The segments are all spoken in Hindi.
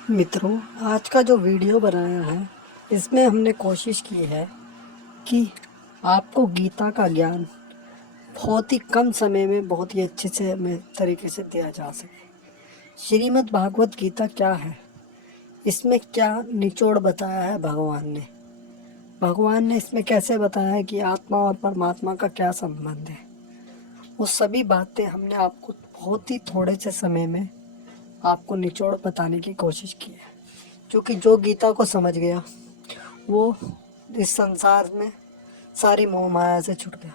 मित्रों, आज का जो वीडियो बनाया है इसमें हमने कोशिश की है कि आपको गीता का ज्ञान बहुत ही कम समय में बहुत ही अच्छे से तरीके से दिया जा सके। श्रीमद् भागवत गीता क्या है, इसमें क्या निचोड़ बताया है भगवान ने इसमें कैसे बताया है कि आत्मा और परमात्मा का क्या संबंध है। वो सभी बातें हमने आपको बहुत ही थोड़े से समय में आपको निचोड़ बताने की कोशिश की है, क्योंकि जो गीता को समझ गया वो इस संसार में सारी मोह माया से छूट गया।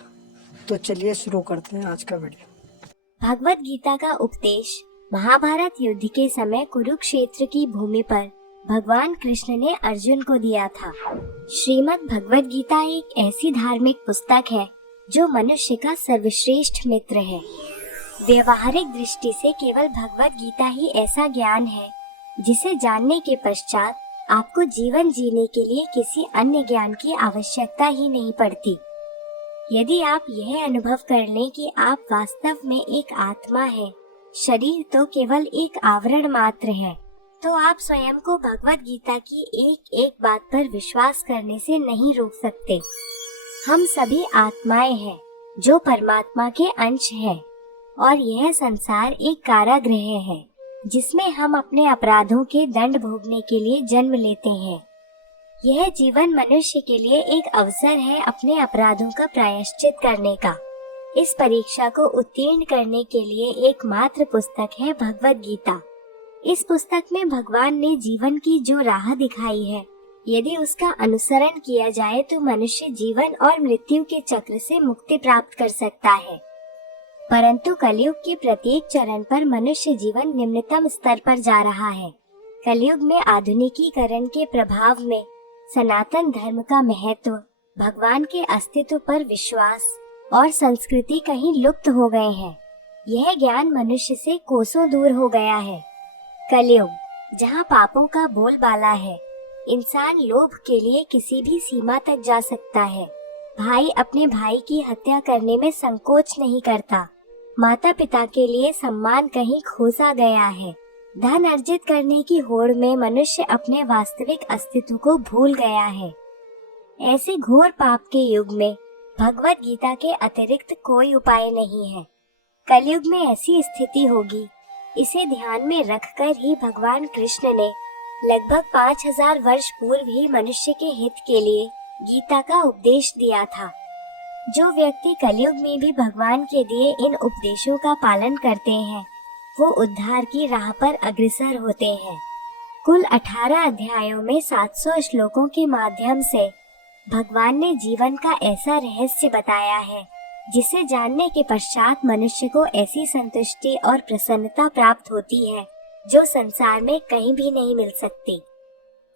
तो चलिए शुरू करते हैं आज का वीडियो। भगवत गीता का उपदेश महाभारत युद्ध के समय कुरुक्षेत्र की भूमि पर भगवान कृष्ण ने अर्जुन को दिया था। श्रीमद् भगवत गीता एक ऐसी धार्मिक पुस्तक है जो मनुष्य का सर्वश्रेष्ठ मित्र है। व्यवहारिक दृष्टि से केवल भगवत गीता ही ऐसा ज्ञान है जिसे जानने के पश्चात आपको जीवन जीने के लिए किसी अन्य ज्ञान की आवश्यकता ही नहीं पड़ती। यदि आप यह अनुभव कर लें कि आप वास्तव में एक आत्मा हैं, शरीर तो केवल एक आवरण मात्र है, तो आप स्वयं को भगवत गीता की एक एक बात पर विश्वास करने से नहीं रोक सकते। हम सभी आत्माएं हैं जो परमात्मा के अंश हैं, और यह संसार एक कारागृह है जिसमें हम अपने अपराधों के दंड भोगने के लिए जन्म लेते हैं। यह जीवन मनुष्य के लिए एक अवसर है अपने अपराधों का प्रायश्चित करने का। इस परीक्षा को उत्तीर्ण करने के लिए एकमात्र पुस्तक है भगवत गीता। इस पुस्तक में भगवान ने जीवन की जो राह दिखाई है, यदि उसका अनुसरण किया जाए तो मनुष्य जीवन और मृत्यु के चक्र से मुक्ति प्राप्त कर सकता है। परंतु कलयुग के प्रत्येक चरण पर मनुष्य जीवन निम्नतम स्तर पर जा रहा है। कलयुग में आधुनिकीकरण के प्रभाव में सनातन धर्म का महत्व, भगवान के अस्तित्व पर विश्वास और संस्कृति कहीं लुप्त हो गए हैं। यह ज्ञान मनुष्य से कोसों दूर हो गया है। कलयुग, जहाँ पापों का बोलबाला है, इंसान लोभ के लिए किसी भी सीमा तक जा सकता है। भाई अपने भाई की हत्या करने में संकोच नहीं करता। माता पिता के लिए सम्मान कहीं खोसा गया है। धन अर्जित करने की होड़ में मनुष्य अपने वास्तविक अस्तित्व को भूल गया है। ऐसे घोर पाप के युग में भगवत गीता के अतिरिक्त कोई उपाय नहीं है। कलयुग में ऐसी स्थिति होगी, इसे ध्यान में रखकर ही भगवान कृष्ण ने लगभग 5000 वर्ष पूर्व ही मनुष्य के हित के लिए गीता का उपदेश दिया था। जो व्यक्ति कलयुग में भी भगवान के दिए इन उपदेशों का पालन करते हैं, वो उद्धार की राह पर अग्रसर होते हैं। कुल 18 अध्यायों में 700 श्लोकों के माध्यम से भगवान ने जीवन का ऐसा रहस्य बताया है जिसे जानने के पश्चात मनुष्य को ऐसी संतुष्टि और प्रसन्नता प्राप्त होती है जो संसार में कहीं भी नहीं मिल सकती।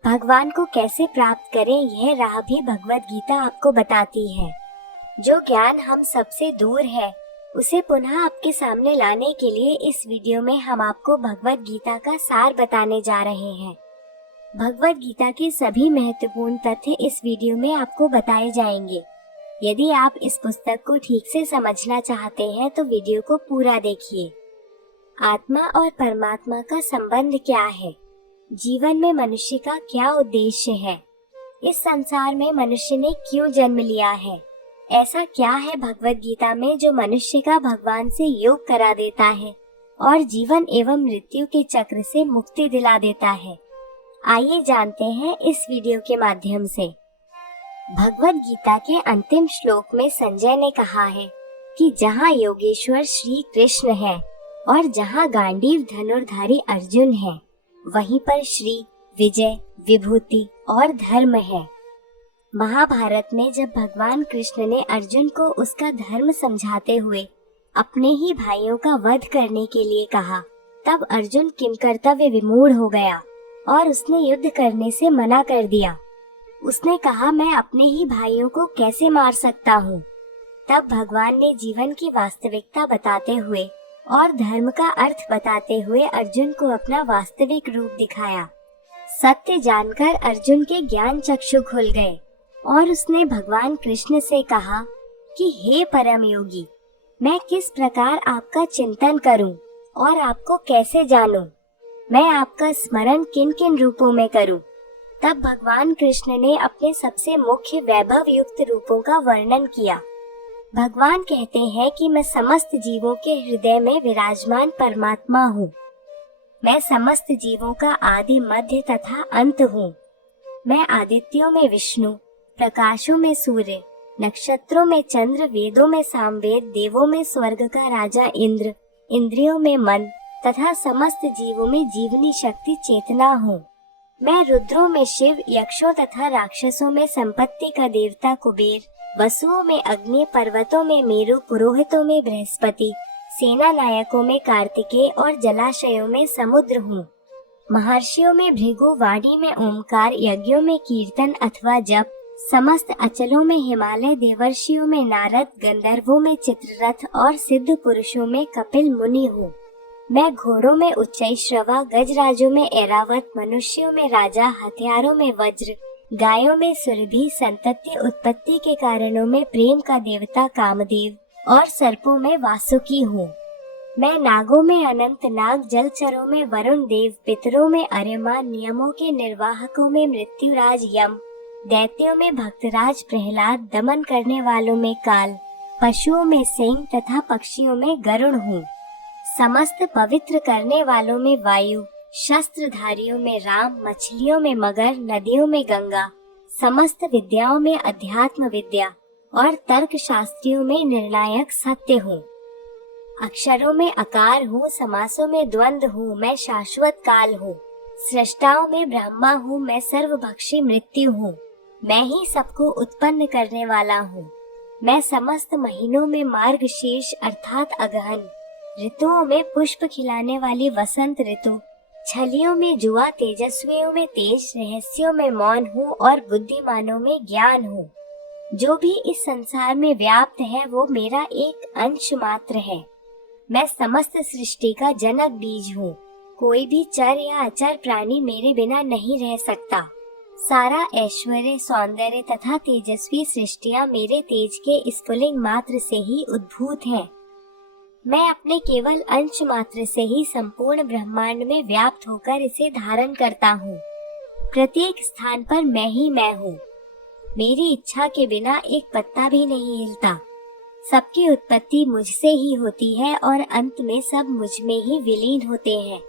भगवान को कैसे प्राप्त करें, यह राह भी भगवत गीता आपको बताती है। जो ज्ञान हम सबसे दूर है, उसे पुनः आपके सामने लाने के लिए इस वीडियो में हम आपको भगवत गीता का सार बताने जा रहे हैं। भगवत गीता के सभी महत्वपूर्ण तथ्य इस वीडियो में आपको बताए जाएंगे। यदि आप इस पुस्तक को ठीक से समझना चाहते हैं तो वीडियो को पूरा देखिए। आत्मा और परमात्मा का संबंध क्या है? जीवन में मनुष्य का क्या उद्देश्य है? इस संसार में मनुष्य ने क्यों जन्म लिया है? ऐसा क्या है भगवत गीता में जो मनुष्य का भगवान से योग करा देता है और जीवन एवं मृत्यु के चक्र से मुक्ति दिला देता है? आइए जानते हैं इस वीडियो के माध्यम से। भगवत गीता के अंतिम श्लोक में संजय ने कहा है कि जहाँ योगेश्वर श्री कृष्ण है और जहाँ गांडीव धनुर्धारी अर्जुन है, वहीं पर श्री, विजय, विभूति और धर्म है। महाभारत में जब भगवान कृष्ण ने अर्जुन को उसका धर्म समझाते हुए अपने ही भाइयों का वध करने के लिए कहा, तब अर्जुन किंकर्तव्य विमूढ़ हो गया और उसने युद्ध करने से मना कर दिया। उसने कहा, मैं अपने ही भाइयों को कैसे मार सकता हूँ? तब भगवान ने जीवन की वास्तविकता बताते हुए और धर्म का अर्थ बताते हुए अर्जुन को अपना वास्तविक रूप दिखाया। सत्य जानकर अर्जुन के ज्ञान चक्षु खुल गए और उसने भगवान कृष्ण से कहा कि हे परम योगी, मैं किस प्रकार आपका चिंतन करूं और आपको कैसे जानूं? मैं आपका स्मरण किन किन रूपों में करूं? तब भगवान कृष्ण ने अपने सबसे मुख्य वैभव युक्त रूपों का वर्णन किया। भगवान कहते हैं कि मैं समस्त जीवों के हृदय में विराजमान परमात्मा हूँ। मैं समस्त जीवों का आदि मध्य तथा अंत हूँ। मैं आदित्यों में विष्णु, प्रकाशों में सूर्य, नक्षत्रों में चंद्र, वेदों में सामवेद, देवों में स्वर्ग का राजा इंद्र, इंद्रियों में मन तथा समस्त जीवों में जीवनी शक्ति चेतना हूँ। मैं रुद्रों में शिव, यक्षों तथा राक्षसों में संपत्ति का देवता कुबेर, वसुओं में अग्नि, पर्वतों में मेरु, पुरोहितों में बृहस्पति, सेना नायकों में कार्तिकेय और जलाशयों में समुद्र हूँ। महर्षियों में भृगु, वाणी में ओमकार, यज्ञों में कीर्तन अथवा जप, समस्त अचलों में हिमालय, देवर्षियों में नारद, गंधर्वों में चित्ररथ और सिद्ध पुरुषों में कपिल मुनि हूँ। मैं घोड़ों में उच्चैश्रवा, गजराजों में ऐरावत, मनुष्यों में राजा, हथियारों में वज्र, गायों में सुरभि, संतति उत्पत्ति के कारणों में प्रेम का देवता कामदेव और सर्पों में वासुकी हूँ। मैं नागों में अनंत नाग, जलचरों में वरुण देव, पितरों में अर्यमा, नियमों के निर्वाहकों में मृत्युराज यम, दैत्यों में भक्तराज प्रहलाद, दमन करने वालों में काल, पशुओं में सिंह तथा पक्षियों में गरुड़ हूँ। समस्त पवित्र करने वालों में वायु, शस्त्रधारियों में राम, मछलियों में मगर, नदियों में गंगा, समस्त विद्याओं में अध्यात्म विद्या और तर्क शास्त्रियों में निर्णायक सत्य हूँ। अक्षरों में अकार हूँ, समासों में द्वंद्व हूँ, मैं शाश्वत काल हूँ। सृष्टाओं में ब्रह्मा हूँ, मैं सर्वभक्षी मृत्यु हूँ। मैं ही सबको उत्पन्न करने वाला हूँ। मैं समस्त महीनों में मार्गशीर्ष अर्थात अगहन, ऋतुओं में पुष्प खिलाने वाली वसंत ऋतु, छलियों में जुआ, तेजस्वियों में तेज, रहस्यों में मौन हूँ और बुद्धिमानों में ज्ञान हूँ। जो भी इस संसार में व्याप्त है वो मेरा एक अंश मात्र है। मैं समस्त सृष्टि का जनक बीज हूँ। कोई भी चर या अचर प्राणी मेरे बिना नहीं रह सकता। सारा ऐश्वर्य, सौंदर्य तथा तेजस्वी सृष्टियाँ मेरे तेज के स्फुलिंग मात्र से ही उद्भूत हैं। मैं अपने केवल अंश मात्र से ही संपूर्ण ब्रह्मांड में व्याप्त होकर इसे धारण करता हूँ। प्रत्येक स्थान पर मैं ही मैं हूँ। मेरी इच्छा के बिना एक पत्ता भी नहीं हिलता। सबकी उत्पत्ति मुझसे ही होती है और अंत में सब मुझ में ही विलीन होते हैं।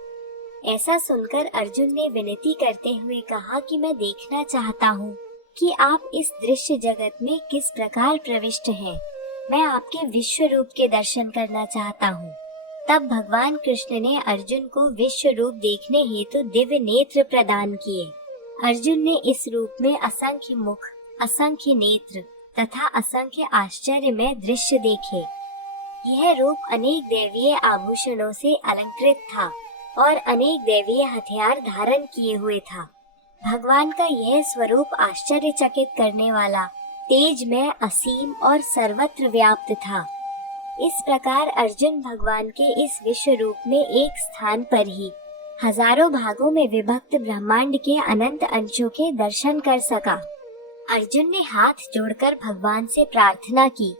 ऐसा सुनकर अर्जुन ने विनती करते हुए कहा कि मैं देखना चाहता हूँ कि आप इस दृश्य जगत में किस प्रकार प्रविष्ट हैं। मैं आपके विश्व रूप के दर्शन करना चाहता हूँ। तब भगवान कृष्ण ने अर्जुन को विश्व रूप देखने हेतु दिव्य नेत्र प्रदान किए। अर्जुन ने इस रूप में असंख्य मुख, असंख्य नेत्र तथा असंख्य आश्चर्य में दृश्य देखे। यह रूप अनेक दैवीय आभूषणों से अलंकृत था और अनेक दैवीय हथियार धारण किए हुए था। भगवान का यह स्वरूप आश्चर्यचकित करने वाला, तेज में असीम और सर्वत्र व्याप्त था। इस प्रकार अर्जुन भगवान के इस विश्व रूप में एक स्थान पर ही हजारों भागों में विभक्त ब्रह्मांड के अनंत अंशों के दर्शन कर सका। अर्जुन ने हाथ जोड़कर भगवान से प्रार्थना की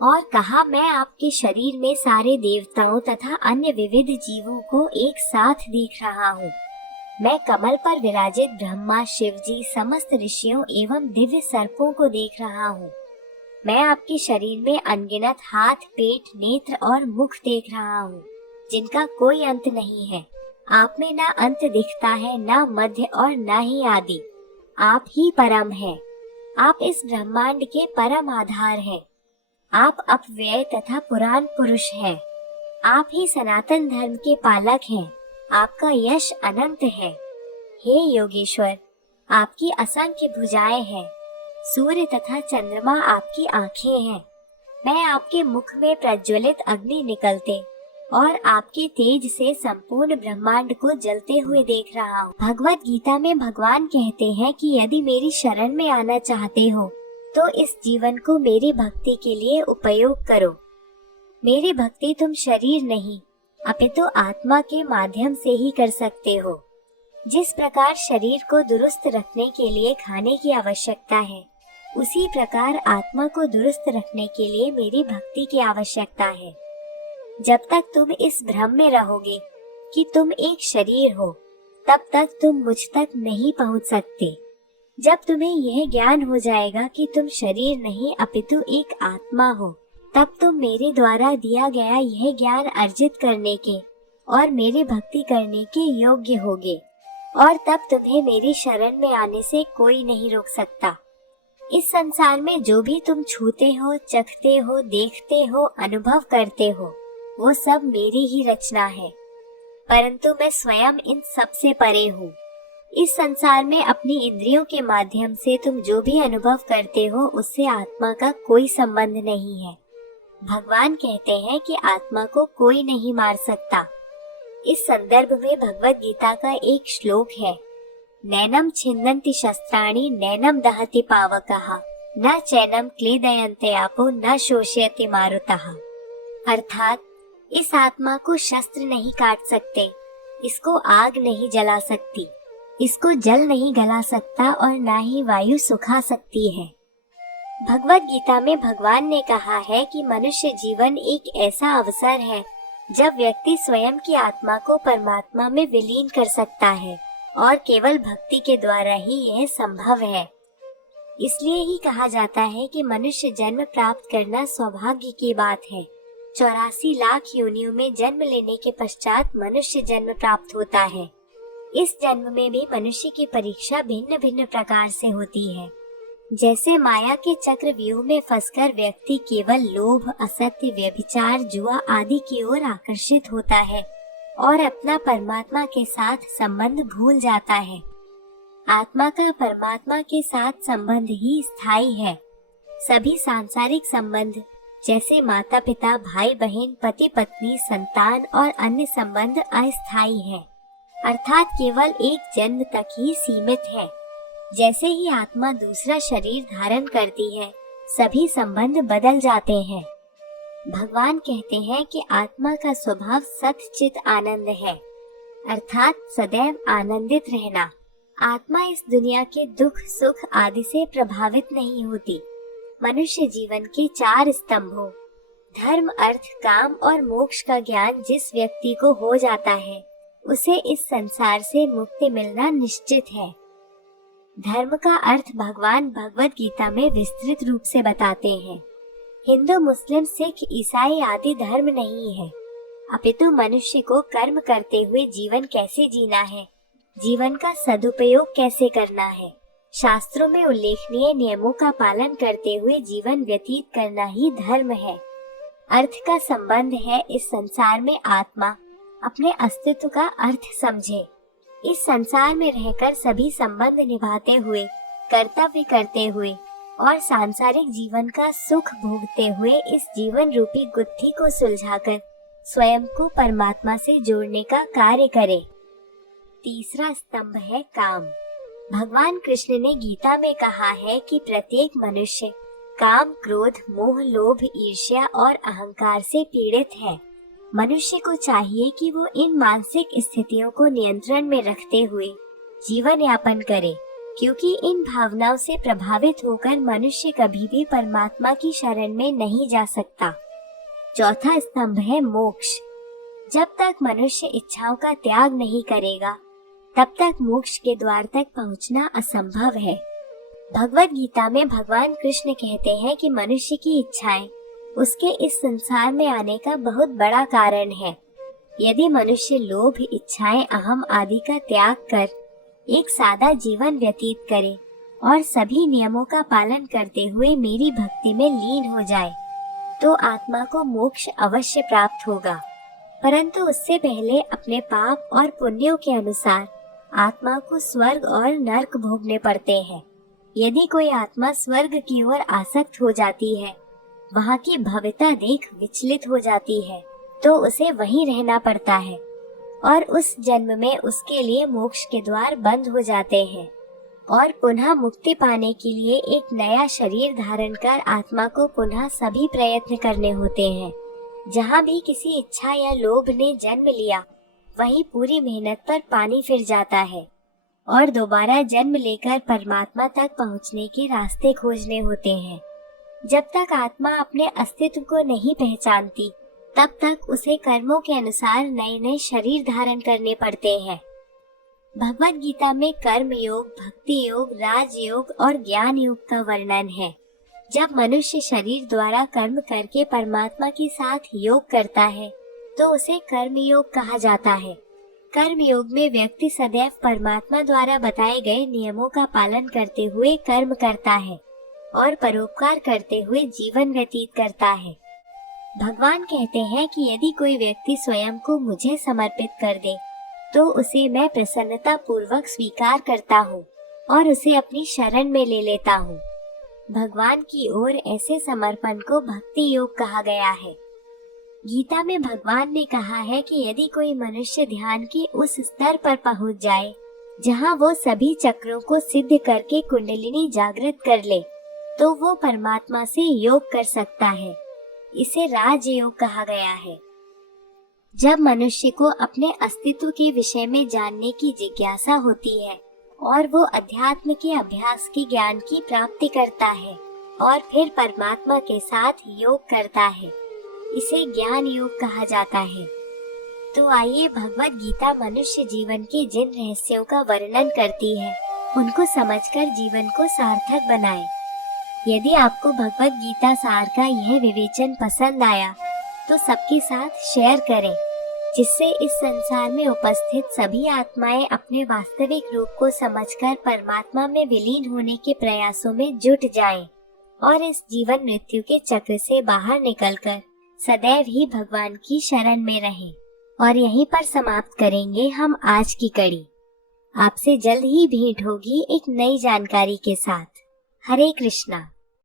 और कहा, मैं आपके शरीर में सारे देवताओं तथा अन्य विविध जीवों को एक साथ देख रहा हूँ। मैं कमल पर विराजित ब्रह्मा, शिव जी, समस्त ऋषियों एवं दिव्य सर्पों को देख रहा हूँ। मैं आपके शरीर में अनगिनत हाथ, पेट, नेत्र और मुख देख रहा हूँ, जिनका कोई अंत नहीं है। आप में ना अंत दिखता है, ना मध्य और ना ही आदि। आप ही परम हैं। आप इस ब्रह्मांड के परम आधार हैं। आप अपव्यय तथा पुराण पुरुष हैं। आप ही सनातन धर्म के पालक हैं। आपका यश अनंत है। हे योगेश्वर, आपकी असंख्य भुजाएं हैं। सूर्य तथा चंद्रमा आपकी आंखें हैं। मैं आपके मुख में प्रज्वलित अग्नि निकलते और आपके तेज से संपूर्ण ब्रह्मांड को जलते हुए देख रहा हूँ। भगवत गीता में भगवान कहते हैं कि यदि मेरी शरण में आना चाहते हो तो इस जीवन को मेरी भक्ति के लिए उपयोग करो। मेरी भक्ति तुम शरीर नहीं अपितु आत्मा के माध्यम से ही कर सकते हो। जिस प्रकार शरीर को दुरुस्त रखने के लिए खाने की आवश्यकता है, उसी प्रकार आत्मा को दुरुस्त रखने के लिए मेरी भक्ति की आवश्यकता है। जब तक तुम इस भ्रम में रहोगे कि तुम एक शरीर हो तब तक तुम मुझ तक नहीं पहुंच सकते। जब तुम्हें यह ज्ञान हो जाएगा कि तुम शरीर नहीं अपितु एक आत्मा हो, तब तुम मेरे द्वारा दिया गया यह ज्ञान अर्जित करने के और मेरी भक्ति करने के योग्य होगे, और तब तुम्हें मेरी शरण में आने से कोई नहीं रोक सकता। इस संसार में जो भी तुम छूते हो, चखते हो, देखते हो, अनुभव करते हो, वो सब मेरी ही रचना है, परंतु मैं स्वयं इन सब से परे हूँ। इस संसार में अपनी इंद्रियों के माध्यम से तुम जो भी अनुभव करते हो, उससे आत्मा का कोई संबंध नहीं है। भगवान कहते हैं कि आत्मा को कोई नहीं मार सकता। इस संदर्भ में भगवद गीता का एक श्लोक है, नैनम छिन्नन्ति शस्त्राणि नैनम दहति पावकः न चैनम क्लेदयन्ते आपो न शोषयति मारुतः। अर्थात इस आत्मा को शस्त्र नहीं काट सकते, इसको आग नहीं जला सकती, इसको जल नहीं गला सकता और न ही वायु सुखा सकती है। भगवद गीता में भगवान ने कहा है कि मनुष्य जीवन एक ऐसा अवसर है जब व्यक्ति स्वयं की आत्मा को परमात्मा में विलीन कर सकता है, और केवल भक्ति के द्वारा ही यह संभव है। इसलिए ही कहा जाता है कि मनुष्य जन्म प्राप्त करना सौभाग्य की बात है। 84 लाख योनियों में जन्म लेने के पश्चात मनुष्य जन्म प्राप्त होता है। इस जन्म में भी मनुष्य की परीक्षा भिन्न भिन्न प्रकार से होती है। जैसे माया के चक्रव्यूह में फंसकर व्यक्ति केवल लोभ, असत्य, व्यभिचार, जुआ आदि की ओर आकर्षित होता है और अपना परमात्मा के साथ संबंध भूल जाता है। आत्मा का परमात्मा के साथ संबंध ही स्थायी है। सभी सांसारिक संबंध जैसे माता पिता, भाई बहन, पति पत्नी, संतान और अन्य संबंध अस्थायी है, अर्थात केवल एक जन्म तक ही सीमित है। जैसे ही आत्मा दूसरा शरीर धारण करती है, सभी संबंध बदल जाते हैं। भगवान कहते हैं कि आत्मा का स्वभाव सत-चित आनंद है, अर्थात सदैव आनंदित रहना। आत्मा इस दुनिया के दुख, सुख आदि से प्रभावित नहीं होती। मनुष्य जीवन के 4 स्तंभों धर्म, अर्थ, काम और मोक्ष का ज्ञान जिस व्यक्ति को हो जाता है, उसे इस संसार से मुक्ति मिलना निश्चित है। धर्म का अर्थ भगवान भगवद गीता में विस्तृत रूप से बताते हैं। हिंदू, मुस्लिम, सिख, ईसाई आदि धर्म नहीं है, अपितु मनुष्य को कर्म करते हुए जीवन कैसे जीना है, जीवन का सदुपयोग कैसे करना है, शास्त्रों में उल्लेखनीय नियमों का पालन करते हुए जीवन व्यतीत करना ही धर्म है। अर्थ का संबंध है इस संसार में आत्मा अपने अस्तित्व का अर्थ समझे। इस संसार में रहकर सभी संबंध निभाते हुए, कर्तव्य करते हुए और सांसारिक जीवन का सुख भोगते हुए इस जीवन रूपी गुत्थी को सुलझाकर स्वयं को परमात्मा से जोड़ने का कार्य करे। तीसरा स्तंभ है काम। भगवान कृष्ण ने गीता में कहा है कि प्रत्येक मनुष्य काम, क्रोध, मोह, लोभ, ईर्ष्या और अहंकार से पीड़ित है। मनुष्य को चाहिए कि वो इन मानसिक स्थितियों को नियंत्रण में रखते हुए जीवन यापन करे, क्योंकि इन भावनाओं से प्रभावित होकर मनुष्य कभी भी परमात्मा की शरण में नहीं जा सकता। चौथा स्तंभ है मोक्ष। जब तक मनुष्य इच्छाओं का त्याग नहीं करेगा, तब तक मोक्ष के द्वार तक पहुंचना असंभव है। भगवद गीता में भगवान कृष्ण कहते हैं कि मनुष्य की इच्छाएं उसके इस संसार में आने का बहुत बड़ा कारण है। यदि मनुष्य लोभ, इच्छाएं, अहम आदि का त्याग कर एक सादा जीवन व्यतीत करे और सभी नियमों का पालन करते हुए मेरी भक्ति में लीन हो जाए, तो आत्मा को मोक्ष अवश्य प्राप्त होगा। परंतु उससे पहले अपने पाप और पुण्यों के अनुसार आत्मा को स्वर्ग और नरक भोगने पड़ते हैं। यदि कोई आत्मा स्वर्ग की ओर आसक्त हो जाती है, वहाँ की भव्यता देख विचलित हो जाती है, तो उसे वहीं रहना पड़ता है और उस जन्म में उसके लिए मोक्ष के द्वार बंद हो जाते हैं और पुनः मुक्ति पाने के लिए एक नया शरीर धारण कर आत्मा को पुनः सभी प्रयत्न करने होते हैं। जहाँ भी किसी इच्छा या लोभ ने जन्म लिया, वहीं पूरी मेहनत पर पानी फिर जाता है और दोबारा जन्म लेकर परमात्मा तक पहुँचने के रास्ते खोजने होते हैं। जब तक आत्मा अपने अस्तित्व को नहीं पहचानती, तब तक उसे कर्मों के अनुसार नए नए शरीर धारण करने पड़ते हैं। भगवत गीता में कर्म योग, भक्ति योग, राजयोग और ज्ञान योग का वर्णन है। जब मनुष्य शरीर द्वारा कर्म करके परमात्मा के साथ योग करता है तो उसे कर्म योग कहा जाता है। कर्म योग में व्यक्ति सदैव परमात्मा द्वारा बताए गए नियमों का पालन करते हुए कर्म करता है और परोपकार करते हुए जीवन व्यतीत करता है। भगवान कहते हैं कि यदि कोई व्यक्ति स्वयं को मुझे समर्पित कर दे तो उसे मैं प्रसन्नता पूर्वक स्वीकार करता हूँ और उसे अपनी शरण में ले लेता हूँ। भगवान की ओर ऐसे समर्पण को भक्ति योग कहा गया है। गीता में भगवान ने कहा है कि यदि कोई मनुष्य ध्यान के उस स्तर पर पहुंच जाए जहां वो सभी चक्रों को सिद्ध करके कुंडलिनी जागृत कर ले तो वो परमात्मा से योग कर सकता है। इसे राजयोग कहा गया है। जब मनुष्य को अपने अस्तित्व के विषय में जानने की जिज्ञासा होती है और वो अध्यात्म के अभ्यास के ज्ञान की प्राप्ति करता है और फिर परमात्मा के साथ योग करता है, इसे ज्ञान योग कहा जाता है। तो आइए भगवत गीता मनुष्य जीवन के जिन रहस्यों का वर्णन करती है उनको समझकर जीवन को सार्थक बनाएं। यदि आपको भगवत गीता सार का यह विवेचन पसंद आया तो सबके साथ शेयर करें, जिससे इस संसार में उपस्थित सभी आत्माएं अपने वास्तविक रूप को समझकर परमात्मा में विलीन होने के प्रयासों में जुट जाएं और इस जीवन मृत्यु के चक्र से बाहर निकलकर सदैव ही भगवान की शरण में रहें। और यहीं पर समाप्त करेंगे हम आज की कड़ी। आपसे जल्द ही भेंट होगी एक नई जानकारी के साथ। हरे कृष्णा।